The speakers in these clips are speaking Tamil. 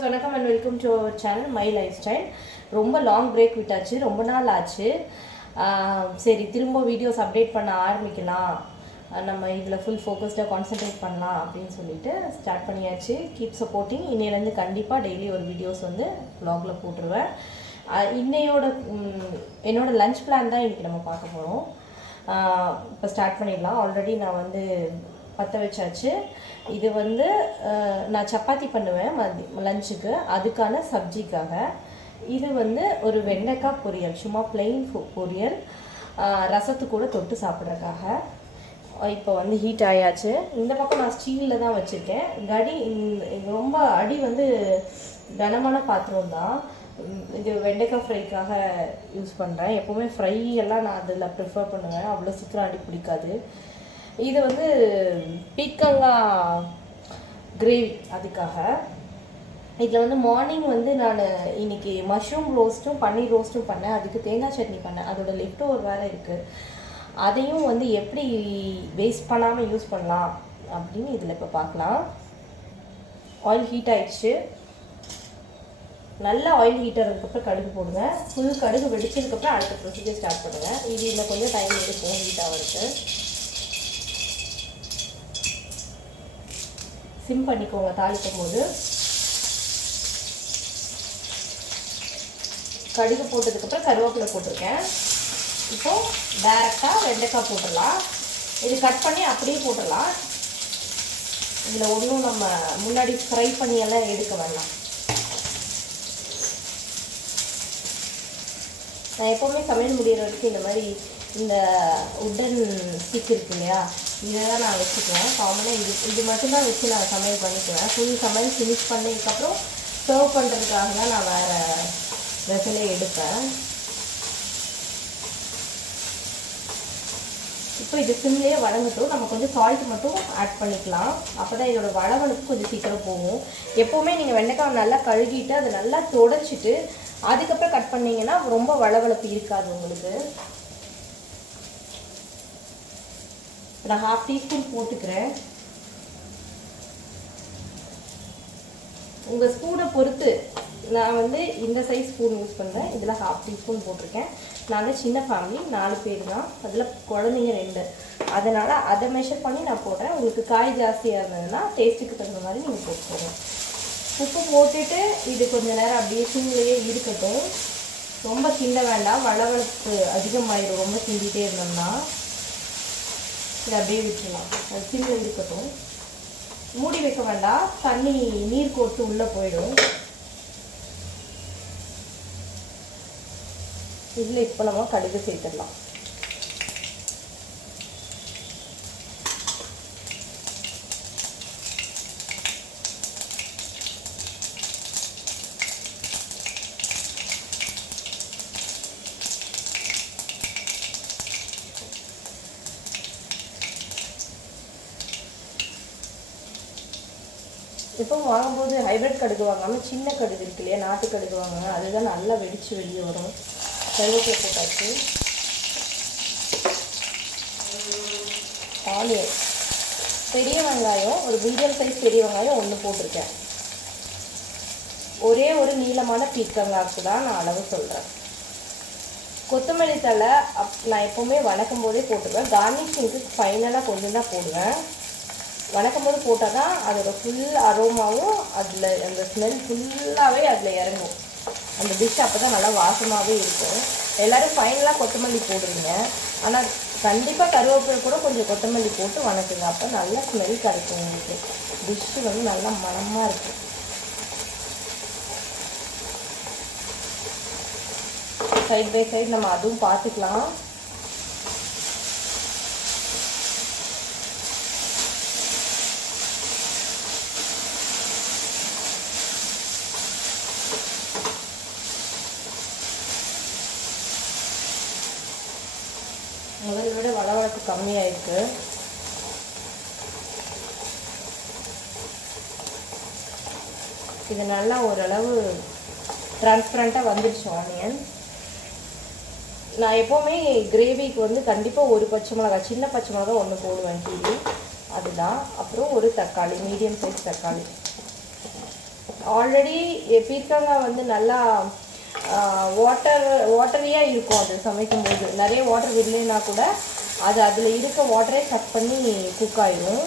வணக்கம் and welcome to our channel my லைஃப் ஸ்டைல். ரொம்ப லாங் பிரேக் விட்டாச்சு, ரொம்ப நாள் ஆச்சு. சரி, திரும்ப வீடியோஸ் அப்டேட் பண்ண ஆரம்பிக்கலாம், நம்ம இதில் ஃபுல் ஃபோக்கஸ்டாக கான்சென்ட்ரேட் பண்ணலாம் அப்படின்னு சொல்லிட்டு ஸ்டார்ட் பண்ணியாச்சு. Keep supporting. இன்னையிலேருந்து கண்டிப்பாக டெய்லி ஒரு வீடியோஸ் வந்து வ்ளாகில் போட்டுருவேன். என்னோட லஞ்ச் பிளான் தான் இன்றைக்கி நம்ம பார்க்க போகிறோம். இப்போ ஸ்டார்ட் பண்ணிடலாம். ஆல்ரெடி நான் வந்து பற்ற வச்சாச்சு. இது வந்து நான் சப்பாத்தி பண்ணுவேன் லஞ்சுக்கு, அதுக்கான சப்ஜிக்காக. இது வந்து ஒரு வெண்டைக்காய் பொரியல், சும்மா பிளெயின் பொரியல், ரசத்து கூட தொட்டு சாப்பிட்றதுக்காக. இப்போ வந்து ஹீட் ஆயாச்சு. இந்த பக்கம் நான் ஸ்டீலில் தான் வச்சுருக்கேன். ரொம்ப அடி வந்து கனமான பாத்திரம் தான். இது வெண்டைக்காய் ஃப்ரைக்காக யூஸ் பண்ணுறேன். எப்போவுமே ஃப்ரை எல்லாம் நான் அதில் ப்ரிஃபர் பண்ணுவேன், அவ்வளோ சீக்கிரம் அடி பிடிக்காது. இது வந்து பீக்கங்காய் கிரேவி, அதுக்காக. இதில் வந்து மார்னிங் வந்து நான் இன்னைக்கு மஷ்ரூம் ரோஸ்ட்டும் பன்னீர் ரோஸ்ட்டும் பண்ணேன். அதுக்கு தேங்காய் சட்னி பண்ணேன். அதோட லெஃப்ட் ஓவர் வேறு இருக்குது. அதையும் வந்து எப்படி வேஸ்ட் பண்ணாமல் யூஸ் பண்ணலாம் அப்படின்னு இதில் இப்போ பார்க்கலாம். ஆயில் ஹீட் ஆயிடுச்சு. நல்லா ஆயில் ஹீட் ஆனதுக்கப்புறம் கடுகு போடுங்க. ஃபுல் கடுகு வெடிச்சதுக்கப்புறம் அடுத்த ப்ரொசீஜர் ஸ்டார்ட் பண்ணுவேன். இது இன்னும் கொஞ்சம் டைம் எடுக்கும் ஹீட் ஆகிறதுக்கு. சிம் பண்ணிக்கோங்க தாளிக்கும் போது. கடுகு போட்டதுக்கப்புறம் கருவேப்பிலை போட்டிருக்கேன். இப்போ டைரெக்டாக வெண்டைக்காய் போட்டுடலாம். இது கட் பண்ணி அப்படியே போட்டுடலாம். இதில் ஒன்றும் நம்ம முன்னாடி ஃப்ரை பண்ணியெல்லாம் எடுக்க வேண்டாம். நான் எப்போவுமே சமையல் முடிகிற வரைக்கும் இந்த மாதிரி இந்த உட்டன் ஸ்டிக் இருக்கு இல்லையா, இதை தான் நான் வச்சுக்குவேன். காமனாக இது மட்டும்தான் வச்சு நான் சமையல் பண்ணிக்குவேன். ஃபுல் சமையல் ஃபினிஷ் பண்ணதுக்கப்புறம் சர்வ் பண்ணுறதுக்காக தான் நான் வேறு வெசலே எடுப்பேன். இப்போ இது சிம்லேயே வதங்கட்டும். நம்ம கொஞ்சம் சால்ட் மட்டும் ஆட் பண்ணிக்கலாம். அப்போ தான் இதோட வளவளப்பு கொஞ்சம் சீக்கிரம் போகும். எப்போவுமே நீங்கள் வெண்டைக்காய் நல்லா கழுகிட்டு அதை நல்லா தொடச்சிட்டு அதுக்கப்புறம் கட் பண்ணிங்கன்னா ரொம்ப வளவளப்பு இருக்காது உங்களுக்கு. நான் 1/2 டீஸ்பூன் போட்டுக்கிறேன். உங்கள் ஸ்பூனை பொறுத்து. நான் வந்து இந்த சைஸ் ஸ்பூன் யூஸ் பண்ணுறேன். இதில் 1/2 டீஸ்பூன் போட்டிருக்கேன். நாங்கள் சின்ன ஃபேமிலி, 4 பேர் தான். அதில் குழந்தைங்க 2. அதனால் அதை மெஷர் பண்ணி நான் போடுறேன். உங்களுக்கு காய் ஜாஸ்தியாக இருந்ததுன்னா டேஸ்ட்டுக்கு தகுந்த மாதிரி நீங்கள் போட்டுக்கோங்க. உப்பு போட்டுட்டு இது கொஞ்சம் நேரம் அப்படியே சிம்லேயே இருக்கட்டும். ரொம்ப கிண்ட வேண்டாம், வளவளப்பு அதிகமாகிடும் ரொம்ப கிண்டிகிட்டே இருந்தோம்னா. இதை அப்படியே விட்டுடலாம். அது சிம்மில் இருக்கட்டும். மூடி வைக்க வேண்டாம், தண்ணி நீர் கோர்த்து உள்ளே போயிடும். இதில் இப்போ நம்ம கடுகு சேர்த்துடலாம். இப்போ வாங்கும்போது ஹைப்ரிட் கடுகு வாங்காமல் சின்ன கடுகு இருக்கு இல்லையா, நாட்டு கடுகு வாங்குங்க. அதுதான் நல்லா வெடித்து வெளியே வரும். கருவேப்பிலை போட்டாச்சு. ஆனியன், பெரிய வெங்காயம், ஒரு மீடியம் சைஸ் பெரிய வெங்காயம் 1 போட்டிருக்கேன். ஒரே ஒரு நீளமான பீக்கங்காய்க்கு தான் நான் அளவு சொல்கிறேன். கொத்தமல்லி தழை நான் எப்போவுமே வணக்கும் போதே போட்டுருவேன். கார்னிஷிங்க்கு ஃபைனலாக கொஞ்சம் தான் போடுவேன். வணக்கும் போது போட்டால் தான் அதோட ஃபுல் அரோமாவும் அதில் அந்த ஸ்மெல் ஃபுல்லாகவே அதில் இறங்கும். அந்த டிஷ் அப்போ தான் நல்லா வாசமாகவே இருக்கும். எல்லோரும் ஃபைனலாக கொத்தமல்லி போடுவீங்க, ஆனால் கண்டிப்பாக கருவேப்பிலை கூட கொஞ்சம் கொத்தமல்லி போட்டு வணக்குங்க. அப்போ நல்லா ஸ்மெல் கிடைக்கும் உங்களுக்கு. டிஷ்ஷு வந்து நல்லா மணமாக இருக்கும். சைட் பை சைடு நம்ம அதுவும் பார்த்துக்கலாம். முதல்ல விட வளவளப்பு கம்மியாயிருக்கு. இது நல்லா ஓரளவு டிரான்ஸ்பரண்ட்டாக வந்துடுச்சு ஆனியன். நான் எப்போவுமே கிரேவிக்கு வந்து கண்டிப்பாக ஒரு பச்சை மிளகாய், சின்ன பச்சை மிளகாய் 1 போடுவேன் கீழே, அதுதான். அப்புறம் ஒரு தக்காளி, மீடியம் சைஸ் தக்காளி. ஆல்ரெடி பீர்க்கங்காய் வந்து நல்லா வாட்டரியாக இருக்கும். அது சமைக்கும்போது நிறைய வாட்டர் விடலைன்னா கூட அது அதில் இருக்க வாட்டரே கட் பண்ணி குக் ஆகிடும்.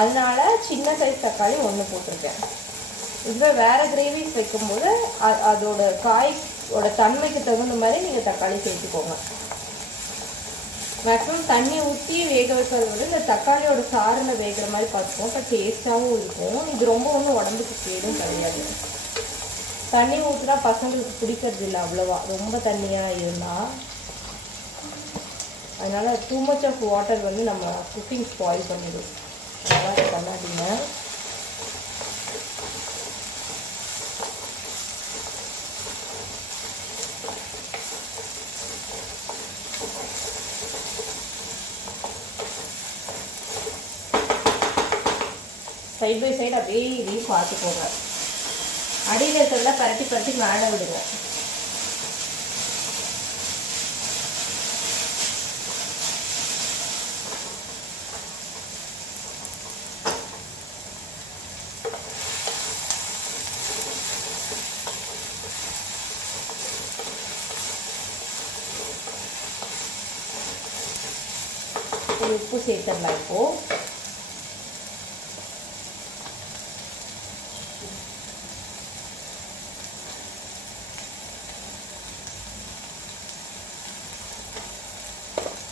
அதனால சின்ன சைஸ் தக்காளி 1 போட்டிருக்கேன். இப்போ வேறு கிரேவிஸ் வைக்கும்போது அதோட காயோட தன்மைக்கு தகுந்த மாதிரி நீங்கள் தக்காளி சேர்த்துக்கோங்க. மேக்ஸிமம் தண்ணி ஊற்றி வேக வைக்கிறது வந்து இந்த தக்காளியோட சாறில் வேகிற மாதிரி பார்த்துக்கோம். இப்போ டேஸ்ட்டாகவும் இருக்கும். இது ரொம்ப ஒன்றும் உடம்புக்கு கேடும் கிடையாது. தண்ணி ஊற்றினா பசங்களுக்கு பிடிக்கிறது இல்லை அவ்வளோவா, ரொம்ப தண்ணியாக இருந்தால். அதனால் டூ மச் ஆஃப் வாட்டர் வந்து நம்ம குக்கிங் ஸ்பாயில் பண்ணிடும். அதனால் பண்ணாதீங்க. சைட் பை சைடு அப்படியே இதையும் பார்த்துக்கோங்க. அடியில் இருக்கிறதெல்லாம் பரட்டி மேலே விடுங்க. உப்பு சேர்த்துடலாம். இப்போது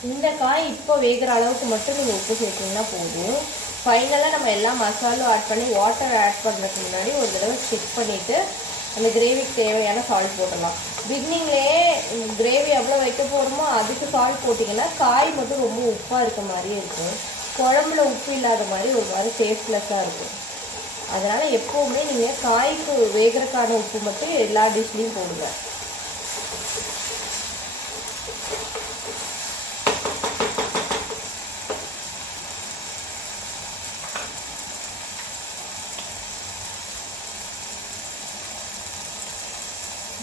இந்த காய் இப்போ வேகிற அளவுக்கு மட்டும் நீங்கள் உப்பு சேர்த்திங்கன்னா போதும். ஃபைனலாக நம்ம எல்லா மசாலும் ஆட் பண்ணி வாட்டர் ஆட் பண்ணுறதுக்கு முன்னாடி ஒரு தடவை செக் பண்ணிவிட்டு அந்த கிரேவிக்கு தேவையான சால்ட் போட்டுடலாம். பிகினிங்லேயே கிரேவி எவ்வளோ வைக்க போகிறோமோ அதுக்கு சால்ட் போட்டிங்கன்னா காய் மட்டும் ரொம்ப உப்பாக இருக்க மாதிரியே இருக்கும். குழம்புல உப்பு இல்லாத மாதிரி ஒரு மாதிரி டேஸ்ட்லெஸ்ஸாக இருக்கும். அதனால் எப்போவுமே நீங்கள் காய்க்கு வேகிறதுக்கான உப்பு மட்டும் எல்லா டிஷ்லேயும் போடுங்க.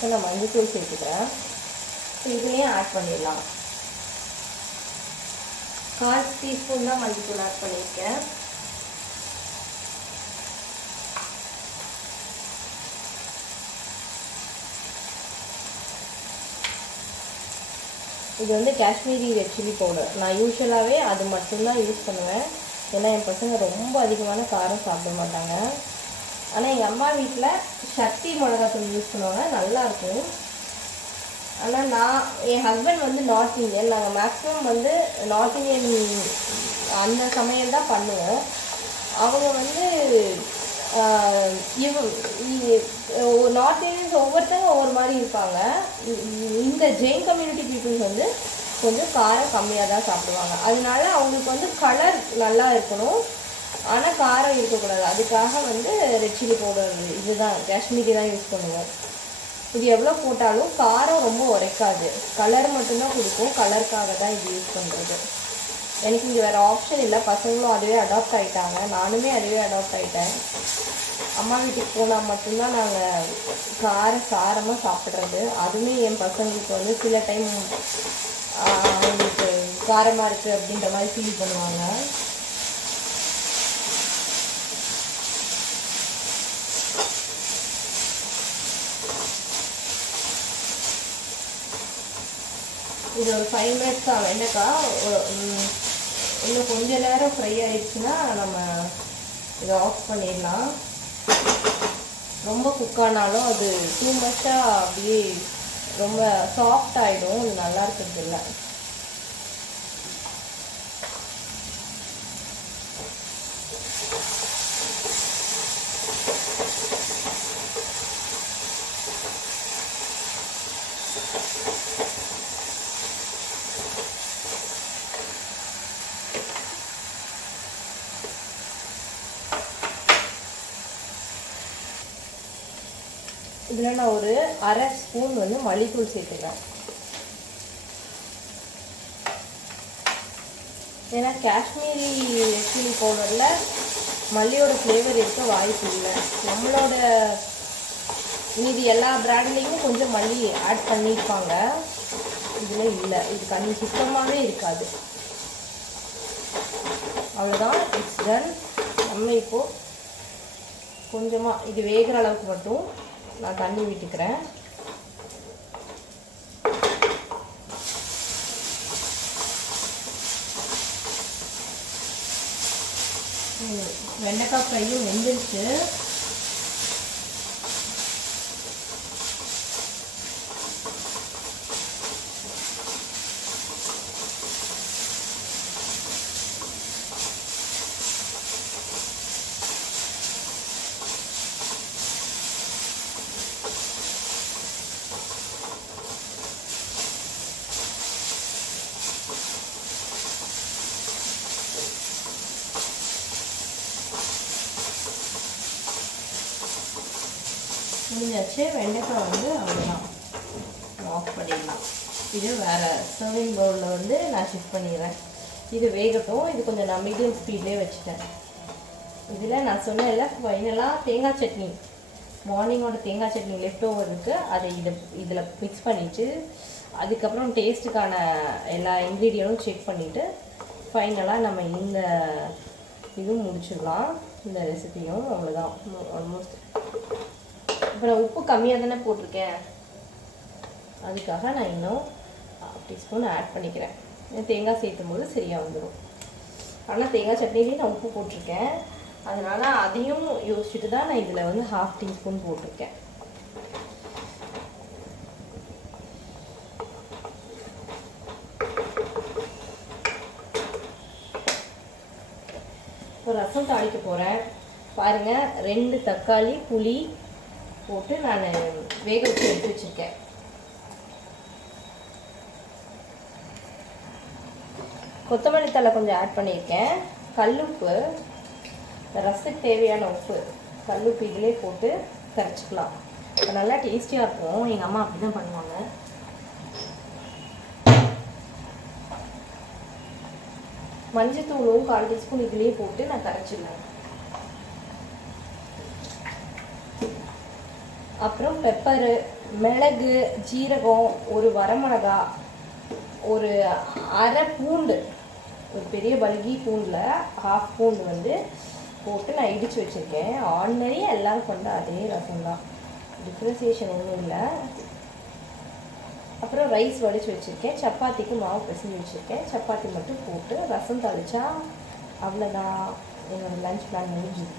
இப்போ நான் மஞ்சத்தூள் சேர்த்துக்கிறேன். இதுலேயும் ஆட் பண்ணிடலாம். 1/4 டீஸ்பூன் தான் மஞ்சத்தூள் ஆட் பண்ணியிருக்கேன். இது வந்து காஷ்மீரி ரெட் சில்லி பவுடர். நான் யூஸ்வலாகவே அது மட்டும்தான் யூஸ் பண்ணுவேன். ஏன்னா என் பசங்க ரொம்ப அதிகமான காரம் சாப்பிட மாட்டாங்க. ஆனால் எங்கள் அம்மா வீட்டில் சக்தி மிளகாத்தூள் யூஸ் பண்ணுவாங்க, நல்லாயிருக்கும். ஆனால் என் ஹஸ்பண்ட் வந்து நார்த் இந்தியன். நாங்கள் மேக்ஸிமம் வந்து நார்த் இந்தியன் அந்த சமையல் தான் பண்ணுவோம். அவங்க வந்து நார்த் இந்தியன்ஸ் ஒவ்வொருத்தங்க ஒவ்வொரு மாதிரி இருப்பாங்க. இந்த ஜெயின் கம்யூனிட்டி பீப்புள்ஸ் வந்து கொஞ்சம் காரம் கம்மியாக தான் சாப்பிடுவாங்க. அதனால அவங்களுக்கு வந்து கலர் நல்லா இருக்கணும், ஆனால் காரம் இருக்கக்கூடாது. அதுக்காக வந்து ரெட் சில்லி பவுடர் இதுதான் காஷ்மீரி தான் யூஸ் பண்ணுவோம். இது எவ்வளோ போட்டாலும் காரம் ரொம்ப உரைக்காது, கலர் மட்டும்தான் கொடுக்கும். கலருக்காக தான் இது யூஸ் பண்ணுறது. எனக்கு இங்கே வேறு ஆப்ஷன் இல்லை. பசங்களும் அதுவே அடாப்ட் ஆகிட்டாங்க, நானுமே அதுவே அடாப்ட் ஆகிட்டேன். அம்மா வீட்டுக்கு போனால் மட்டும்தான் நாங்கள் காரமாக சாப்பிட்றது. அதுவுமே என் பசங்களுக்கு வந்து சில டைம் அவங்களுக்கு காரமாக இருக்குது அப்படின்ற மாதிரி ஃபீல் பண்ணுவாங்க. இது ஒரு 5 மினிட்ஸ் தான். வெண்டைக்காய் இன்னும் கொஞ்ச நேரம் ஃப்ரை ஆயிடுச்சுன்னா நம்ம இதை ஆஃப் பண்ணிடலாம். ரொம்ப குக்கானாலும் அது டூ மச்சாக அப்படியே ரொம்ப சாஃப்ட் ஆகிடும். அது நல்லா இருக்கிறது இல்லை. இதில் நான் ஒரு 1/2 ஸ்பூன் வந்து மல்லித்தூள் சேர்த்துக்கிறேன். ஏன்னா காஷ்மீரி சில்லி பவுடரில் மல்லியோட ஃப்ளேவர் இருக்க வாய்ப்பு இல்லை. நம்மளோட மீதி எல்லா பிராண்ட்லேயும் கொஞ்சம் மல்லி ஆட் பண்ணியிருப்பாங்க, இதில் இல்லை. இது தண்ணி சுத்தமாகவே இருக்காது. அவ்வளோதான், இட்ஸ் டன். நம்ம இப்போது கொஞ்சமாக இது வேகிற அளவுக்கு மட்டும் நான் தண்ணி விட்டுக்கிறேன். வெண்டைக்காய் ஃப்ரையும் வெந்துருச்சு. முடிஞ்சாச்சு. வெண்டைக்காய் வந்து அவ்வளோதான், ஆஃப் பண்ணிடலாம். இது வேறு சர்விங் பவுலில் வந்து நான் ஷிஃப்ட் பண்ணிடுறேன். இது வேகட்டும். இது கொஞ்சம் நான் மீடியம் ஸ்பீட்லேயே வச்சுட்டேன். இதில் நான் சொன்னேன்ல ஃபைனலாக தேங்காய் சட்னி, மார்னிங்கோட தேங்காய் சட்னி லெஃப்ட் ஓவர் இருக்குது, அதை இதில் மிக்ஸ் பண்ணிவிட்டு அதுக்கப்புறம் டேஸ்ட்டுக்கான எல்லா இன்க்ரீடியன்ட்டும் செக் பண்ணிவிட்டு ஃபைனலாக நம்ம இந்த இதுவும் முடிச்சிடலாம். இந்த ரெசிபியும் அவ்வளோதான். ஆல்மோஸ்ட் இப்போ நான் உப்பு கம்மியாக தானே போட்டிருக்கேன், அதுக்காக நான் இன்னும் 1/2 டீஸ்பூன் ஆட் பண்ணிக்கிறேன். தேங்காய் சேர்த்தும் போது சரியாக வந்துடும். ஆனால் தேங்காய் சட்னிலையும் நான் உப்பு போட்டிருக்கேன், அதனால் அதையும் யோசிச்சுட்டு தான் நான் இதில் வந்து 1/2 டீஸ்பூன் போட்டிருக்கேன். இப்போ ரசம் தாளிக்க போகிறேன். பாருங்கள், 2 தக்காளி புளி போட்டு நான் வேக வச்சு எடுத்து வச்சுருக்கேன். கொத்தமல்லி தழை கொஞ்சம் ஆட் பண்ணியிருக்கேன். கல்லுப்பு, ரசத்துக்கு தேவையான உப்பு, கல்லுப்பு இதிலே போட்டு கரைச்சிக்கலாம். இப்போ நல்லா டேஸ்டியாக இருக்கும். எங்கள் அம்மா அப்படி தான் பண்ணுவாங்க. மஞ்சத்தூளும் 1/4 டீஸ்பூன் இதிலே போட்டு நான் கரைச்சிடலாம். அப்புறம் பெப்பரு, மிளகு, ஜீரகம், ஒரு வரமிளகா, ஒரு அரை பூண்டு, ஒரு பெரிய பல்கி பூண்டில் 1/2 பூண்டு வந்து போட்டு நான் இடித்து வச்சுருக்கேன். ஆர்டினரி எல்லோரும் கொண்ட அதே ரசம் தான், டிஃப்ரென்சியேஷன் ஒன்றும் இல்லை. அப்புறம் ரைஸ் வடித்து வச்சுருக்கேன். சப்பாத்திக்கு மாவு பிசைஞ்சு வச்சுருக்கேன். சப்பாத்தி மட்டும் போட்டு ரசம் தாளிச்சா அவ்வளோதான். என்னோடய லஞ்ச் பிளான் முடிஞ்சுது.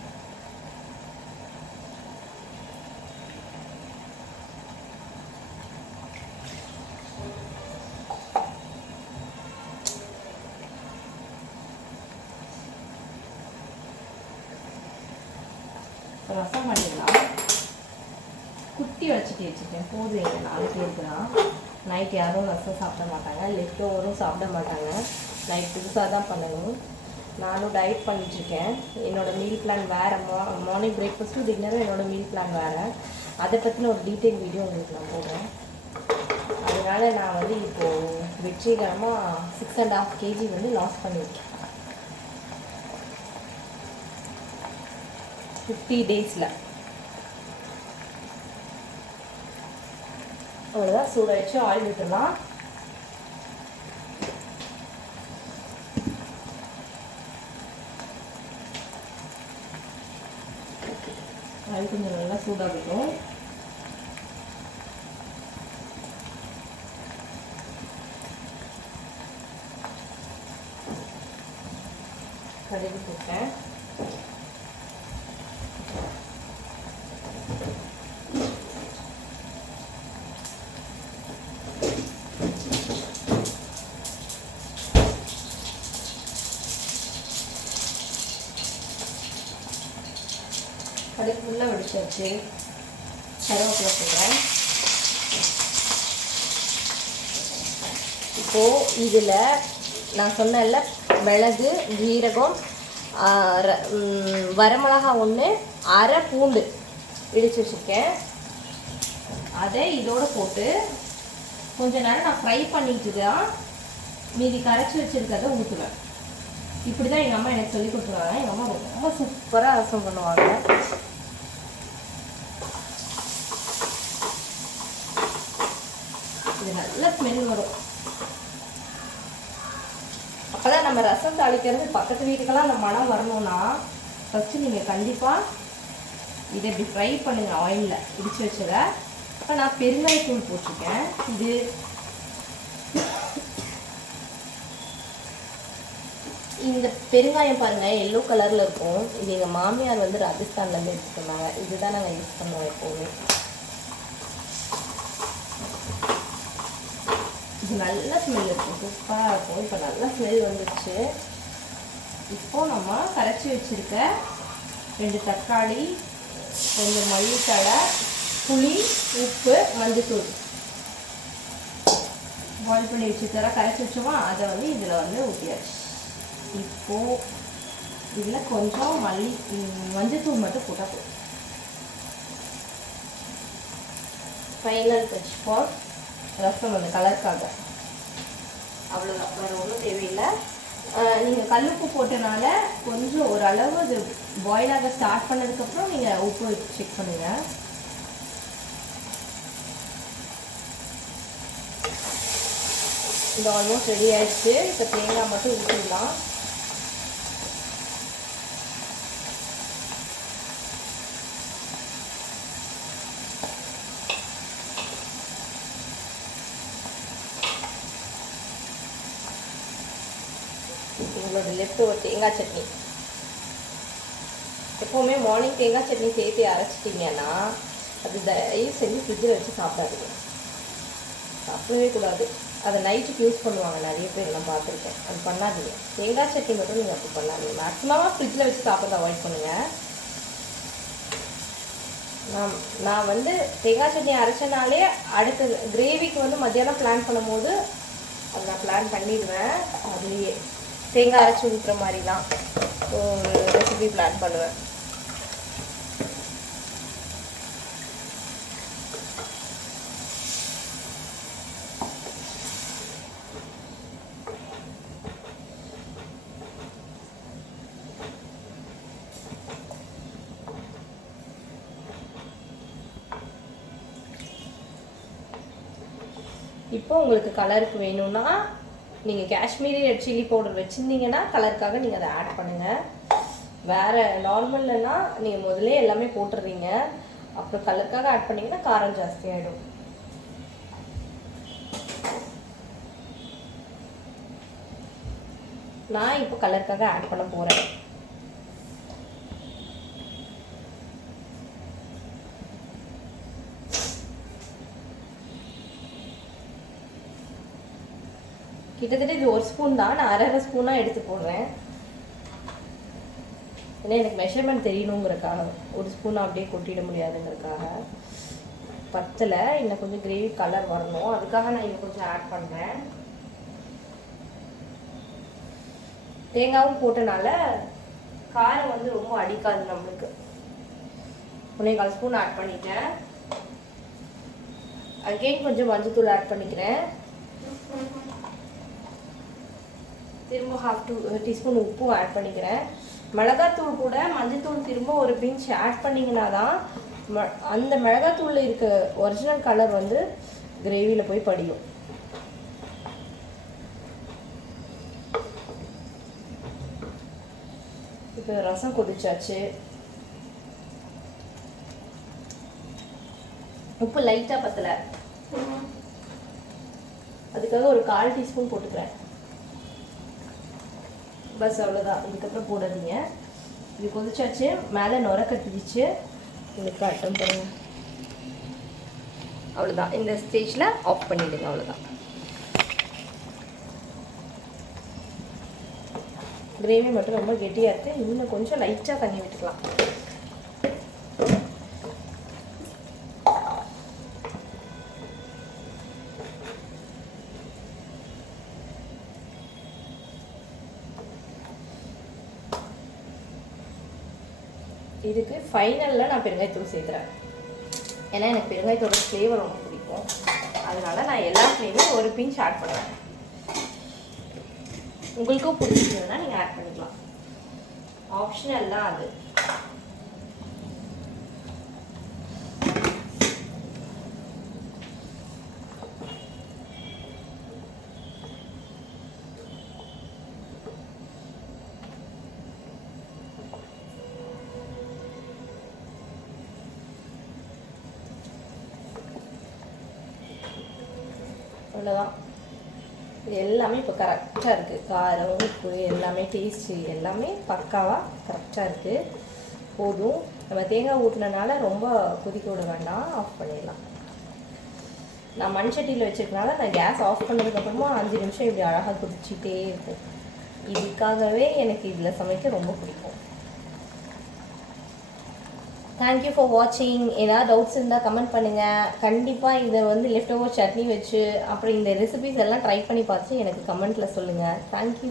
ரசம் பண்ணிடலாம். குட்டி வச்சுருக்கேன். போதும், எங்கள் 4 பேருக்கு தான். நைட் யாரும் ரசம் சாப்பிட மாட்டாங்க, லெஃப்ட் ஓவரும் சாப்பிட மாட்டாங்க. நைட் புதுசாக தான் பண்ணணும். நானும் டயட் பண்ணிகிட்ருக்கேன். என்னோடய மீல் பிளான் வேறு. மார்னிங் பிரேக்ஃபாஸ்ட்டும் டின்னரும் என்னோடய மீல் பிளான் வேறு. அதை பற்றின ஒரு டீட்டெயில் வீடியோ உங்களுக்கு நான் போடுறேன். அதனால் நான் வந்து இப்போது வெற்றிகரமாக 6.5 kg வந்து லாஸ் பண்ணியிருக்கேன் 50 days. அவ்வளோதான். சூட வச்சு ஆயில் விட்டுடலாம். ஆயில் கொஞ்சம் நல்லா சூடாகட்டும். கடுகு போட்டேன். கடுகு ஃபுல்லாக வெடிச்சாச்சு. கருவேப்பிலை போடுறேன். இப்போது இதில் நான் சொன்னேன்ல, மிளகு, ஜீரகம், வரமிளகா 1, அரை பூண்டு இடித்து வச்சுருக்கேன். அதை இதோடு போட்டு கொஞ்ச நேரம் நான் ஃப்ரை பண்ணிட்டு தான் மீதி கரைச்சி வச்சுருக்கிறத ஊற்றுவேன். இப்படி தான் எங்கள் அம்மா எனக்கு சொல்லி கொடுத்துருவாங்க. எங்கள் அம்மா ரொம்ப சூப்பராக ரசம் பண்ணுவாங்க. இது நல்ல ஸ்மெல் வரும். அப்போதான் நம்ம ரசம் தாளிக்கிறது பக்கத்து வீட்டுக்கெல்லாம் அந்த மனம் வரணும்னா ஃபஸ்ட்டு நீங்கள் கண்டிப்பாக இதை இப்படி ஃப்ரை பண்ணுங்கள் ஆயிலில் பிடிச்சி வச்சதை. இப்போ நான் பெருங்காயத்தூள் போட்டிருக்கேன். இந்த பெருங்காயம் பாருங்கள் எல்லோ கலரில் இருக்கும். இது எங்கள் மாமியார் வந்து ராஜஸ்தான்லேருந்து எடுத்துக்கிட்டாங்க. இதுதான் நாங்கள் யூஸ் பண்ணுவோம் எப்போவுமே. இது நல்ல ஸ்மெல் இருக்கும், சூப்பராக இருக்கும். இப்போ நல்ல ஸ்மெல் வந்துடுச்சு. இப்போது நம்ம கரைச்சி வச்சுருக்க 2 தக்காளி, கொஞ்சம் மல்லித்தழை, புளி, உப்பு, மஞ்சத்தூள் பாயில் பண்ணி வச்சுருக்க கரைச்சி வச்சோமா, அதை வந்து இதில் வந்து ஊற்றியாச்சு. இப்போது இதில் கொஞ்சம் மஞ்சத்தூள் மட்டும் போட்டால் போதும். ஃபைனல் டச் ஃபார் ரசம் அந்த கலருக்காக. அவ்வளோதான், வேறு ஒன்றும் தேவையில்லை. நீங்கள் கல்லுப்பு போட்டனால கொஞ்சம் ஓரளவு அது பாயில் ஆக ஸ்டார்ட் பண்ணதுக்கப்புறம் நீங்கள் உப்பு செக் பண்ணுங்கள். இது ஆல்மோஸ்ட் ரெடி ஆகிடுச்சு. இப்போ தேங்காய் மட்டும் ஊற்றிடலாம். உங்களோட லெஃப்ட் ஒரு தேங்காய் சட்னி. எப்போவுமே மார்னிங் தேங்காய் சட்னி சேர்த்து அரைச்சிட்டிங்கன்னா அது தயவு செஞ்சு ஃப்ரிட்ஜில் வச்சு சாப்பிடாதீங்க, சாப்பிடவே கூடாது. அதை நைட்டுக்கு யூஸ் பண்ணுவாங்க நிறைய பேர், நான் பார்த்துருக்கேன். அது பண்ணாதீங்க. தேங்காய் சட்னி மட்டும் நீங்கள் அப்படி பண்ணாதீங்க. மேக்ஸிமமாக ஃப்ரிட்ஜில் வச்சு சாப்பிட்றத அவாய்ட் பண்ணுங்கள். நான் வந்து தேங்காய் சட்னி அரைச்சனாலே அடுத்த கிரேவிக்கு வந்து மத்தியானம் பிளான் பண்ணும்போது அதை நான் பிளான் பண்ணிடுவேன். அதுலேயே தேங்காய் அரைச்சி ஊற்றுற மாதிரி தான் ஒரு ரெசிபி பிளான் பண்ணுவேன். இப்போ உங்களுக்கு கலருக்கு வேணும்னா நீங்கள் காஷ்மீரி ரெட் சில்லி பவுடர் வச்சுருந்தீங்கன்னா கலருக்காக நீங்கள் அதை ஆட் பண்ணுங்கள். வேறு நார்மல்னா நீங்கள் முதல்ல எல்லாமே போட்டுடுறீங்க, அப்புறம் கலருக்காக ஆட் பண்ணிங்கன்னா காரம் ஜாஸ்தியாகிடும். நான் இப்போ கலருக்காக ஆட் பண்ண போகிறேன். கிட்டத்தட்ட இது 1 ஸ்பூன் தான், நான் அரை ஸ்பூனாக எடுத்து போடுறேன். ஏன்னா எனக்கு மெஷர்மெண்ட் தெரியணுங்கிறக்காக 1 ஸ்பூன் அப்படியே கொட்டிட முடியாதுங்கிறதுக்காக. பத்தில் இன்னும் கொஞ்சம் கிரேவி கலர் வரணும், அதுக்காக நான் இன்னும் கொஞ்சம் ஆட் பண்ணுறேன். தேங்காவும் போட்டனால காரம் வந்து ரொம்ப அடிக்காது நம்மளுக்கு. 1.25 ஸ்பூன் ஆட் பண்ணிட்டேன். அகெயின் கொஞ்சம் மஞ்சத்தூள் ஆட் பண்ணிக்கிறேன். திரும்ப 1/2 டீஸ்பூன் உப்பும் ஆட் பண்ணிக்கிறேன். மிளகாத்தூள் கூட மஞ்சத்தூள் திரும்ப ஒரு பிஞ்ச் ஆட் பண்ணிங்கன்னா தான் அந்த மிளகாத்தூளில் இருக்க ஒரிஜினல் கலர் வந்து கிரேவியில் போய் படியும். இப்போ ரசம் கொதிச்சாச்சு. உப்பு லைட்டாக பத்தலை, அதுக்காக ஒரு 1/4 டீஸ்பூன் போட்டுக்கிறேன். பஸ் அவ்வளோதான், இதுக்கப்புறம் போடாதீங்க. இது கொதிச்சாச்சு, மேலே நுர கட்டிடுச்சு. இதுக்கு அட்டம் பண்ணுங்க. அவ்வளோதான், இந்த ஸ்டேஜில் ஆஃப் பண்ணிவிடுங்க. அவ்வளோதான். கிரேவி மட்டும் ரொம்ப கெட்டியாக இருக்குது, இன்னும் கொஞ்சம் லைட்டாக தண்ணி விட்டுக்கலாம். இதுக்கு ஃபைனலில் நான் பெருங்காயத்தூள் சேர்க்குறேன். ஏன்னா எனக்கு பெருங்காயத்தோட ஃப்ளேவர் ரொம்ப பிடிக்கும், அதனால நான் எல்லாத்துலேயுமே ஒரு பிஞ்ச் ஆட் பண்ணுவேன். உங்களுக்கும் பிடிச்சிருந்ததுன்னா நீங்கள் ஆட் பண்ணிக்கலாம், ஆப்ஷனல் தான் அது. அவ்வளோதான். இது எல்லாமே இப்போ கரெக்டாக இருக்குது. காரம், உப்பு எல்லாமே, டேஸ்ட்டு எல்லாமே பக்காவாக கரெக்டாக இருக்குது. போதும். நம்ம தேங்காய் ஊற்றினால ரொம்ப கொதிக்க விட வேண்டாம், ஆஃப் பண்ணிடலாம். நான் மண் சட்டியில் வச்சுருக்கனால நான் கேஸ் ஆஃப் பண்ணதுக்கப்புறமா 5 நிமிஷம் இப்படி அழகாக கொதிச்சிட்டே இருக்கும். இதுக்காகவே எனக்கு இதில் சமைக்க ரொம்ப பிடிக்கும். தேங்க்யூ ஃபார் வாட்சிங். ஏதாவது டவுட்ஸ் இருந்தால் கமெண்ட் பண்ணுங்கள். கண்டிப்பாக இதை வந்து லெஃப்ட் ஓவர் சட்னி வச்சு அப்புறம் இந்த ரெசிபிஸ் எல்லாம் ட்ரை பண்ணி பார்த்து எனக்கு கமெண்ட்டில் சொல்லுங்கள். தேங்க்யூ.